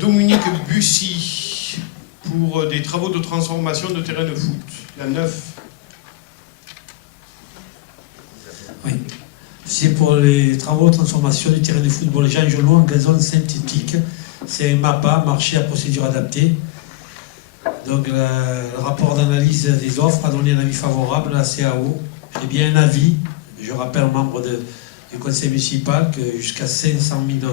Dominique Bussy pour des travaux de transformation de terrain de foot, la 9. Oui. C'est pour les travaux de transformation du terrain de football Jean Gelot en gazon synthétique. C'est un MAPA, marché à procédure adaptée. Donc le rapport d'analyse des offres a donné un avis favorable à la CAO. J'ai bien un avis. Je rappelle aux membres du conseil municipal que jusqu'à 500 000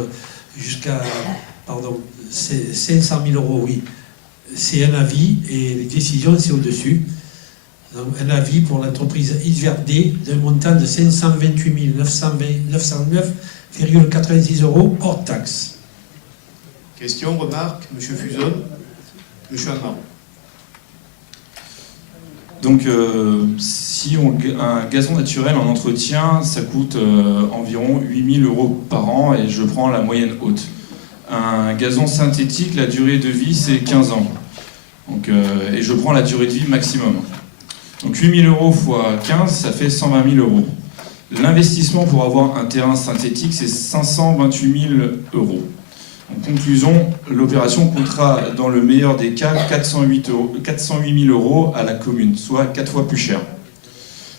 euros, oui, c'est un avis et les décisions, c'est au-dessus. Donc, un avis pour l'entreprise Isverde d'un montant de 528 909,86 euros hors taxe. Question, remarque, M. Fuson, M. Amar. Donc, si un gazon naturel en entretien, ça coûte environ 8 000 euros par an et je prends la moyenne haute. Un gazon synthétique, la durée de vie, c'est 15 ans. Donc, et je prends la durée de vie maximum. Donc 8 000 euros x 15, ça fait 120 000 euros. L'investissement pour avoir un terrain synthétique, c'est 528 000 euros. En conclusion, l'opération coûtera, dans le meilleur des cas, 408 000 euros à la commune, soit 4 fois plus cher.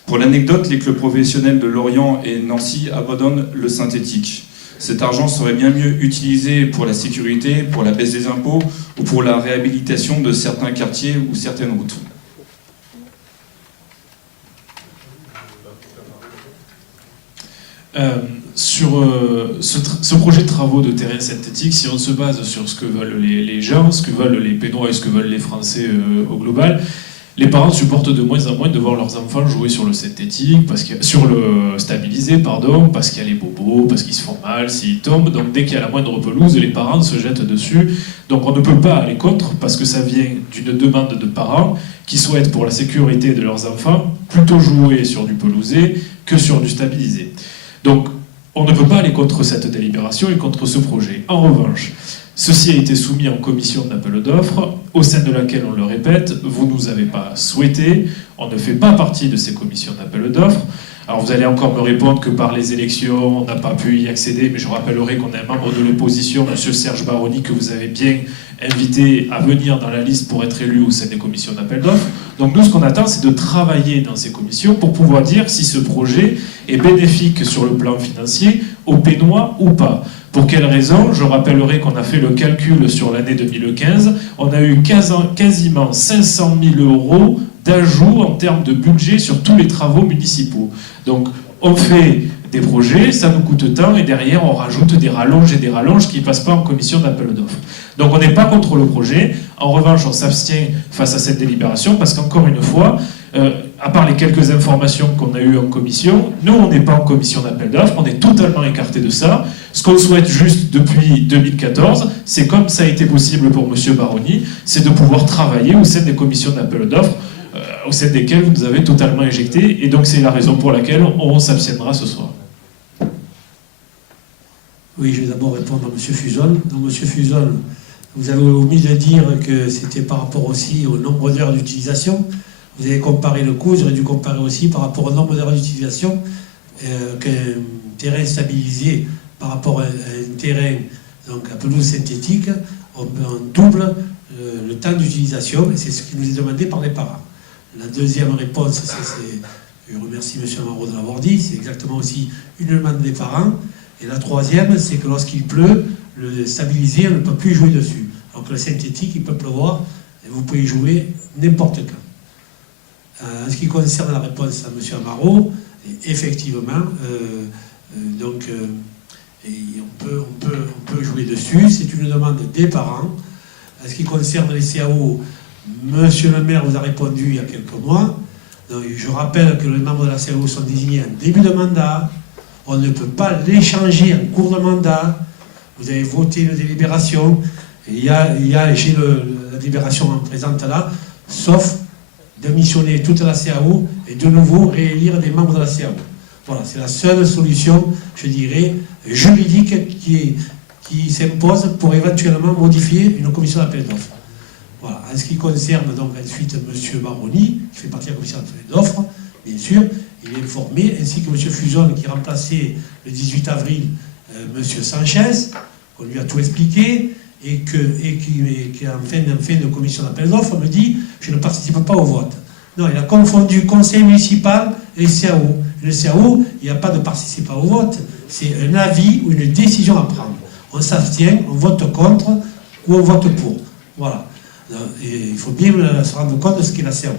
Pour l'anecdote, les clubs professionnels de Lorient et Nancy abandonnent le synthétique. Cet argent serait bien mieux utilisé pour la sécurité, pour la baisse des impôts ou pour la réhabilitation de certains quartiers ou certaines routes. Sur ce projet de travaux de terrain synthétique, si on se base sur ce que veulent les gens, ce que veulent les Pénois et ce que veulent les Français au global, les parents supportent de moins en moins de voir leurs enfants jouer sur le synthétique, sur le stabilisé, parce qu'il y a les bobos, parce qu'ils se font mal, s'ils tombent. Donc dès qu'il y a la moindre pelouse, les parents se jettent dessus. Donc on ne peut pas aller contre, parce que ça vient d'une demande de parents qui souhaitent, pour la sécurité de leurs enfants, plutôt jouer sur du pelousé que sur du stabilisé. Donc, on ne peut pas aller contre cette délibération et contre ce projet. En revanche, ceci a été soumis en commission d'appel d'offres, au sein de laquelle, on le répète, vous ne nous avez pas souhaité, on ne fait pas partie de ces commissions d'appel d'offres. Alors vous allez encore me répondre que par les élections, on n'a pas pu y accéder, mais je rappellerai qu'on a un membre de l'opposition, M. Serge Baroni, que vous avez bien invité à venir dans la liste pour être élu au sein des commissions d'appel d'offres. Donc nous, ce qu'on attend, c'est de travailler dans ces commissions pour pouvoir dire si ce projet est bénéfique sur le plan financier aux Pénois ou pas. Pour quelles raisons? Je rappellerai qu'on a fait le calcul sur l'année 2015. On a eu quasiment 500 000 euros d'ajout en termes de budget sur tous les travaux municipaux. Donc on fait des projets, ça nous coûte tant, et derrière on rajoute des rallonges et des rallonges qui ne passent pas en commission d'appel d'offres. Donc on n'est pas contre le projet. En revanche, on s'abstient face à cette délibération parce qu'encore une fois, à part les quelques informations qu'on a eues en commission, nous on n'est pas en commission d'appel d'offres, on est totalement écarté de ça. Ce qu'on souhaite juste depuis 2014, c'est comme ça a été possible pour M. Baroni, c'est de pouvoir travailler au sein des commissions d'appel d'offres, au sein desquelles vous nous avez totalement éjectés, et donc c'est la raison pour laquelle on s'abstiendra ce soir. Oui, je vais d'abord répondre à M. Fuson. Donc, M. Fuson, vous avez omis de dire que c'était par rapport aussi au nombre d'heures d'utilisation. Vous avez comparé le coût, vous aurez dû comparer aussi par rapport au nombre d'heures d'utilisation qu'un terrain stabilisé par rapport à un terrain donc à pelouse synthétique, on double le temps d'utilisation, et c'est ce qui nous est demandé par les parents. La deuxième réponse, je remercie M. Amaro de l'avoir dit, c'est exactement aussi une demande des parents. Et la troisième, c'est que lorsqu'il pleut, le stabilisé, on ne peut plus jouer dessus. Alors que le synthétique, il peut pleuvoir, et vous pouvez jouer n'importe quand. En ce qui concerne la réponse à M. Amaro, effectivement, on peut jouer dessus, c'est une demande des parents. En ce qui concerne les CAO, Monsieur le maire vous a répondu il y a quelques mois. Donc, je rappelle que les membres de la CAO sont désignés en début de mandat. On ne peut pas l'échanger en cours de mandat. Vous avez voté une délibération. J'ai la délibération en présente là, sauf démissionner toute la CAO et de nouveau réélire des membres de la CAO. Voilà, c'est la seule solution, je dirais, juridique qui s'impose pour éventuellement modifier une commission d'appel d'offres. Voilà. En ce qui concerne donc ensuite M. Baroni, qui fait partie de la commission d'appel d'offres, bien sûr, il est informé, ainsi que M. Fuson qui remplaçait le 18 avril M. Sanchez, on lui a tout expliqué, et qui en fin de commission d'appel d'offres me dit « je ne participe pas au vote ». Non, il a confondu conseil municipal et CAO. Le CAO, il n'y a pas de participant au vote, c'est un avis ou une décision à prendre. On s'abstient, on vote contre ou on vote pour. Voilà. Et il faut bien se rendre compte de ce qu'est la CAO.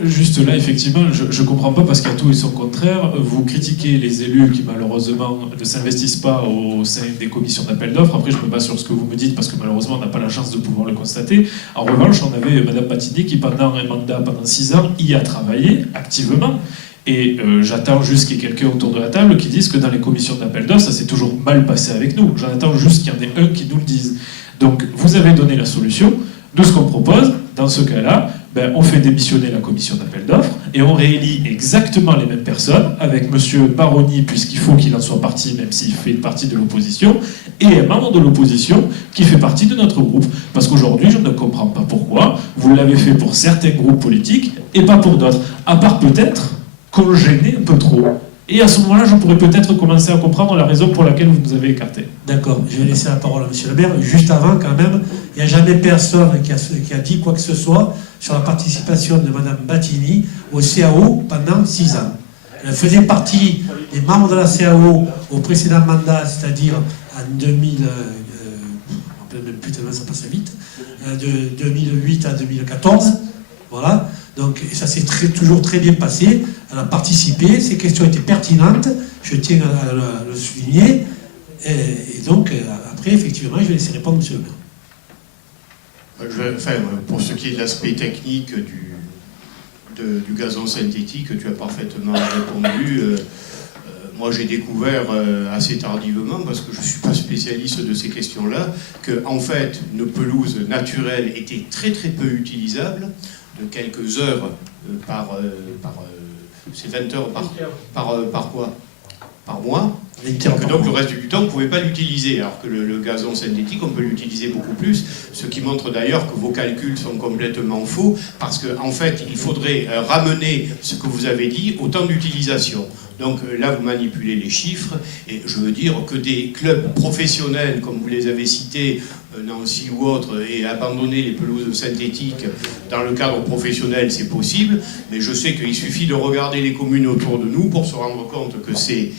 Juste là, effectivement, je ne comprends pas parce qu'à tout et son contraire, vous critiquez les élus qui malheureusement ne s'investissent pas au sein des commissions d'appel d'offres. Après, je me base sur ce que vous me dites parce que malheureusement, on n'a pas la chance de pouvoir le constater. En revanche, on avait Madame Mattini qui, pendant un mandat, pendant 6 ans, y a travaillé activement. Et j'attends juste qu'il y ait quelqu'un autour de la table qui dise que dans les commissions d'appel d'offres, ça s'est toujours mal passé avec nous. J'en attends juste qu'il y en ait un qui nous le dise. Donc, vous avez donné la solution. Nous, ce qu'on propose, dans ce cas-là, on fait démissionner la commission d'appel d'offres et on réélit exactement les mêmes personnes avec M. Baroni, puisqu'il faut qu'il en soit parti, même s'il fait partie de l'opposition, et un membre de l'opposition qui fait partie de notre groupe. Parce qu'aujourd'hui, je ne comprends pas pourquoi vous l'avez fait pour certains groupes politiques et pas pour d'autres. À part peut-être qu'on le gênait un peu trop. Et à ce moment-là, je pourrais peut-être commencer à comprendre la raison pour laquelle vous nous avez écartés. D'accord, je vais laisser la parole à M. le maire. Juste avant, quand même, il n'y a jamais personne qui a dit quoi que ce soit sur la participation de Mme Battini au CAO pendant 6 ans. Elle faisait partie des membres de la CAO au précédent mandat, c'est-à-dire en 2000, je ne me rappelle même plus tellement ça passait vite, de 2008 à 2014. Voilà. Donc, et ça s'est toujours très bien passé. Elle a participé, ses questions étaient pertinentes, je tiens à le souligner. Et donc, après, effectivement, je vais laisser répondre M. le maire. Pour ce qui est de l'aspect technique du gazon synthétique, tu as parfaitement répondu. Moi, j'ai découvert assez tardivement, parce que je ne suis pas spécialiste de ces questions-là, qu'en fait, une pelouse naturelle était très très peu utilisable, de quelques heures c'est 20 heures par quoi? Par mois. Donc le reste du temps, on ne pouvait pas l'utiliser, alors que le gazon synthétique, on peut l'utiliser beaucoup plus, ce qui montre d'ailleurs que vos calculs sont complètement faux, parce qu'en fait, il faudrait ramener ce que vous avez dit au temps d'utilisation. Donc là, vous manipulez les chiffres, et je veux dire que des clubs professionnels, comme vous les avez cités, Nancy ou autres, et abandonner les pelouses synthétiques dans le cadre professionnel, c'est possible, mais je sais qu'il suffit de regarder les communes autour de nous pour se rendre compte que ces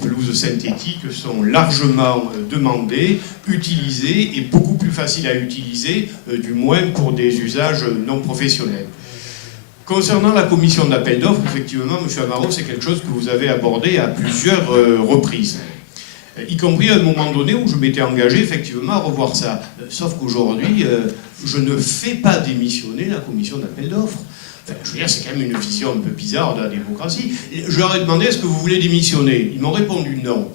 pelouses synthétiques sont largement demandées, utilisées, et beaucoup plus faciles à utiliser, du moins pour des usages non professionnels. Concernant la commission d'appel d'offres, effectivement, M. Amaro, c'est quelque chose que vous avez abordé à plusieurs reprises. Y compris à un moment donné où je m'étais engagé effectivement à revoir ça. Sauf qu'aujourd'hui, je ne fais pas démissionner la commission d'appel d'offres. Enfin, je veux dire, c'est quand même une vision un peu bizarre de la démocratie. Je leur ai demandé, est-ce que vous voulez démissionner? Ils m'ont répondu non.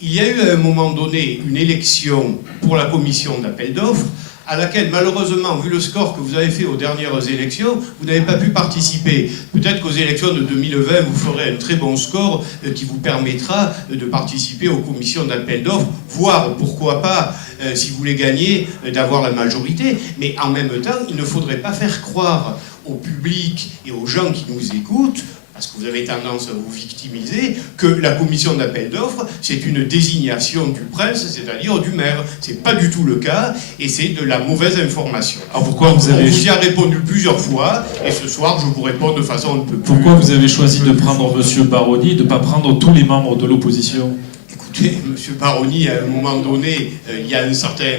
Il y a eu à un moment donné une élection pour la commission d'appel d'offres, à laquelle, malheureusement, vu le score que vous avez fait aux dernières élections, vous n'avez pas pu participer. Peut-être qu'aux élections de 2020, vous ferez un très bon score qui vous permettra de participer aux commissions d'appel d'offres, voire, pourquoi pas, si vous voulez gagner, d'avoir la majorité. Mais en même temps, il ne faudrait pas faire croire au public et aux gens qui nous écoutent, parce que vous avez tendance à vous victimiser, que la commission d'appel d'offres, c'est une désignation du prince, c'est-à-dire du maire. C'est pas du tout le cas, et c'est de la mauvaise information. Alors pourquoi vous avez... On vous y a répondu plusieurs fois, et ce soir, je vous réponds de façon un peu plus... Pourquoi vous avez choisi de prendre M. Baroni, de ne pas prendre tous les membres de l'opposition? Écoutez, M. Baroni, à un moment donné, il y a un certain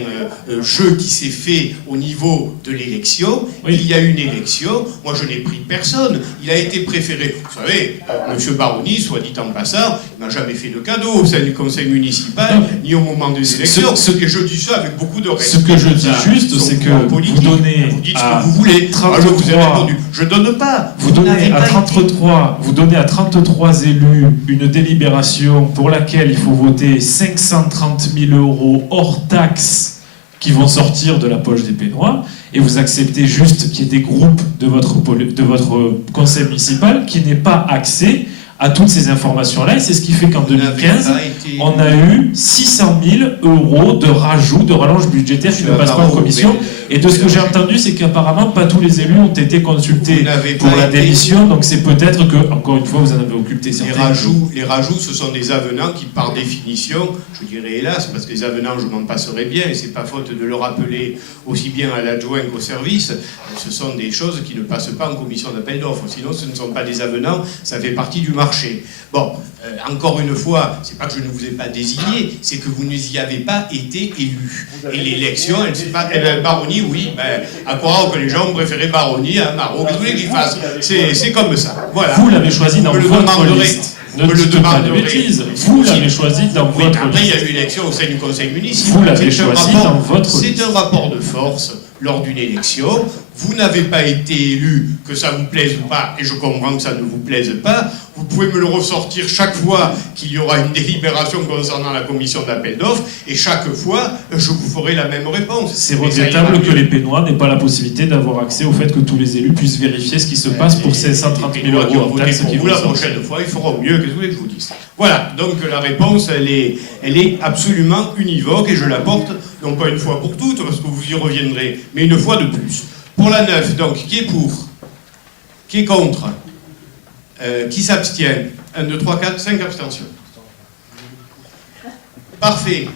jeu qui s'est fait au niveau de l'élection. Oui. Il y a une élection. Moi, je n'ai pris personne. Il a été préféré. Vous savez, M. Baroni, soit dit en passant, il n'a jamais fait de cadeau au sein du conseil municipal, ni au moment des élections. Et je dis ça avec beaucoup de respect. Ce que je dis juste, c'est que vous donnez vous dites ce que vous voulez. 33, alors, je vous ai répondu. Je ne donne pas. Vous donnez à 33 élus une délibération pour laquelle il faut voter 530 000 € hors taxes qui vont sortir de la poche des Pénois, et vous acceptez juste qu'il y ait des groupes de votre conseil municipal qui n'aient pas accès à toutes ces informations-là. Et c'est ce qui fait qu'en 2015, on a eu 600 000 euros de rajout, de rallonge budgétaire qui ne passe pas en commission. Et de ce que j'ai entendu, c'est qu'apparemment, pas tous les élus ont été consultés pour la démission. Donc c'est peut-être que, encore une fois, vous en avez occulté certains. Les rajouts, ce sont des avenants qui, par définition, je dirais hélas, parce que les avenants, je m'en passerai bien, et c'est pas faute de le rappeler aussi bien à l'adjoint qu'au service, ce sont des choses qui ne passent pas en commission d'appel d'offres. Sinon, ce ne sont pas des avenants, ça fait partie du marché. Bon, encore une fois, c'est pas que je ne vous ai pas désigné, c'est que vous n'y avez pas été élu. Et l'élection, Baronnie, oui, à croire que les gens ont préféré Baronnie à Marot. Qu'est-ce que vous voulez qu'ils fassent? C'est comme ça. Voilà. Vous l'avez choisi dans votre liste. Ne me le demandez. Vous l'avez choisi dans votre liste. Après, il y a eu élection au sein du conseil municipal. Vous l'avez choisi dans votre liste. C'est un rapport de force lors d'une élection. Vous n'avez pas été élu, que ça vous plaise ou pas, et je comprends que ça ne vous plaise pas. Vous pouvez me le ressortir chaque fois qu'il y aura une délibération concernant la commission d'appel d'offres, et chaque fois, je vous ferai la même réponse. C'est regrettable que les Pénois n'aient pas la possibilité d'avoir accès au fait que tous les élus puissent vérifier ce qui se passe pour ces 130 000 euros en taxes qui vous la prochaine fois, ils feront mieux. Qu'est-ce que vous voulez que je vous dise? Voilà, donc la réponse, elle est absolument univoque, et je la porte, non pas une fois pour toutes, parce que vous y reviendrez, mais une fois de plus. Pour la 9, donc, qui est pour? Qui est contre? Qui s'abstient? 1, 2, 3, 4, 5 abstentions. Parfait.